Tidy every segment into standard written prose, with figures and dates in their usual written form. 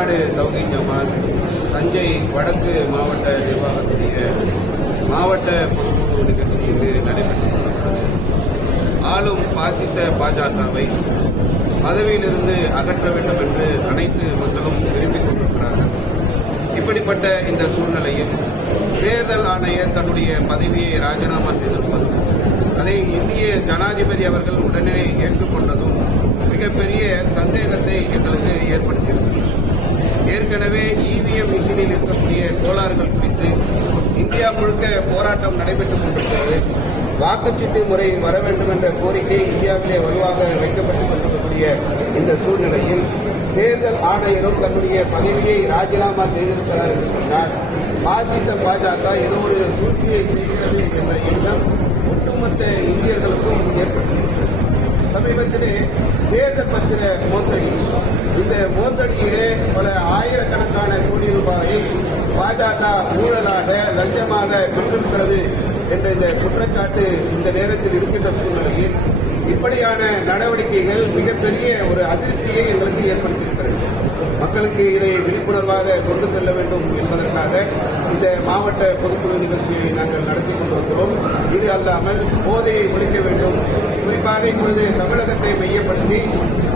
தமிழ்நாடு தௌஹீத் ஜமாத் தஞ்சை வடக்கு மாவட்ட நிர்வாகத்துடைய மாவட்ட பொதுக்குழு நிகழ்ச்சி இங்கு நடைபெற்றுக் கொண்டிருக்கிறது. ஆளும் பாசிச பாஜகவை பதவியிலிருந்து அகற்ற வேண்டும் என்று அனைத்து மக்களும் விரும்பிக் கொண்டிருக்கிறார்கள். இப்படிப்பட்ட இந்த சூழ்நிலையில் தேர்தல் ஆணையர் தன்னுடைய பதவியை ராஜினாமா செய்திருப்பது, அதை இந்திய ஜனாதிபதி அவர்கள் உடனே ஏற்றுக்கொண்டதும் மிகப்பெரிய சந்தேகத்தை எங்களுக்கு ஏற்படுத்தியிருக்கிறது. ஏற்கனவே இவிஎம் மிஷினில் இருக்கக்கூடிய கோளாறுகள் குறித்து இந்தியா முழுக்க போராட்டம் நடைபெற்றுக் கொண்டிருக்கிறது. வாக்குச்சீட்டு முறை வர வேண்டும் என்ற கோரிக்கை இந்தியாவிலே வலுவாக வைக்கப்பட்டுக் கொண்டிருக்கக்கூடிய இந்த சூழ்நிலையில் தேர்தல் ஆணையரும் தன்னுடைய பதவியை ராஜினாமா செய்திருக்கிறார் என்று சொன்னார். பாசிச பாஜக ஏதோ ஒரு சூழ்ச்சியை செய்கிறது என்ற எண்ணம் ஒட்டுமொத்த இந்தியர்களுக்கும் ஏற்பட்டிருக்கிறது. சமீபத்திலே தேர்தல் பத்திர மோசடி, இந்த மோசடியிலே பல ஆயிரக்கணக்கான கோடி ரூபாயை பாஜக ஊழலாக லஞ்சமாக பெற்றிருக்கிறது என்ற இந்த குற்றச்சாட்டு இந்த நேரத்தில் இருக்கின்ற சூழ்நிலையில் இப்படியான நடவடிக்கைகள் மிகப்பெரிய ஒரு அதிருப்தியை எங்களுக்கு ஏற்படுத்தியிருக்கிறது. மக்களுக்கு இதை விழிப்புணர்வாக கொண்டு செல்ல வேண்டும் என்பதற்காக இந்த மாவட்ட பொதுக்குழு நிகழ்ச்சியை நாங்கள் நடத்தி கொண்டிருக்கிறோம். இது அல்லாமல் போதையை ஒழிக்க வேண்டும், குறிப்பாக இப்பொழுது தமிழகத்தை மையப்படுத்தி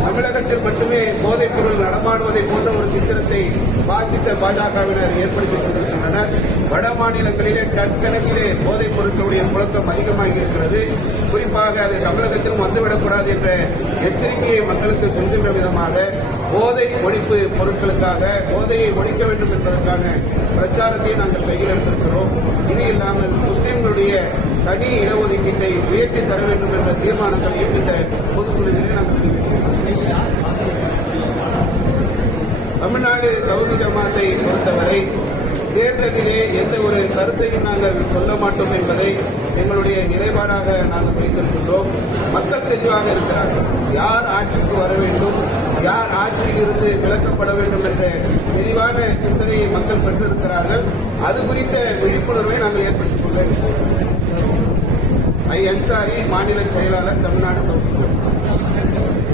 தமிழகத்தில் மட்டுமே போதைப் பொருள் நடமாடுவதை போன்ற ஒரு சித்திரத்தை பாசிச பாஜகவினர் ஏற்படுத்திக் கொண்டிருக்கின்றனர். வட மாநிலங்களிலே கணக்கிலே போதைப் பொருட்களுடைய புழக்கம் அதிகமாகி இருக்கிறது. குறிப்பாக அது தமிழகத்திலும் வந்துவிடக்கூடாது என்ற எச்சரிக்கையை மக்களுக்கு சொல்கின்ற விதமாக போதை ஒழிப்பு பொருட்களுக்காக போதையை ஒழிக்க வேண்டும் என்பதற்கான பிரச்சாரத்தை நாங்கள் கையில் எடுத்திருக்கிறோம். இது இல்லாமல் முஸ்லிம்களுடைய தனி இடஒதுக்கீட்டை உயர்த்தி தர வேண்டும் என்ற தீர்மானங்களையும் இந்த பொதுக்குழுவிலே நாங்கள் தமிழ்நாடு தௌஹீத் ஜமாத்தை பொறுத்தவரை தேர்தலிலே எந்த ஒரு கருத்தையும் நாங்கள் சொல்ல மாட்டோம் என்பதை எங்களுடைய நிலைப்பாடாக நாங்கள் வைத்திருக்கின்றோம். மக்கள் தெளிவாக இருக்கிறார்கள். யார் ஆட்சிக்கு வர வேண்டும், யார் ஆட்சியில் இருந்து விலக்கப்பட வேண்டும் என்ற தெளிவான சிந்தனையை மக்கள் பெற்றிருக்கிறார்கள். அது குறித்த விழிப்புணர்வை நாங்கள் ஏற்படுத்திக் கொள்கிறோம். ஐ அன்சாரி, மாநில செயலாளர், தமிழ்நாடு தௌஹீத் ஜமாத்.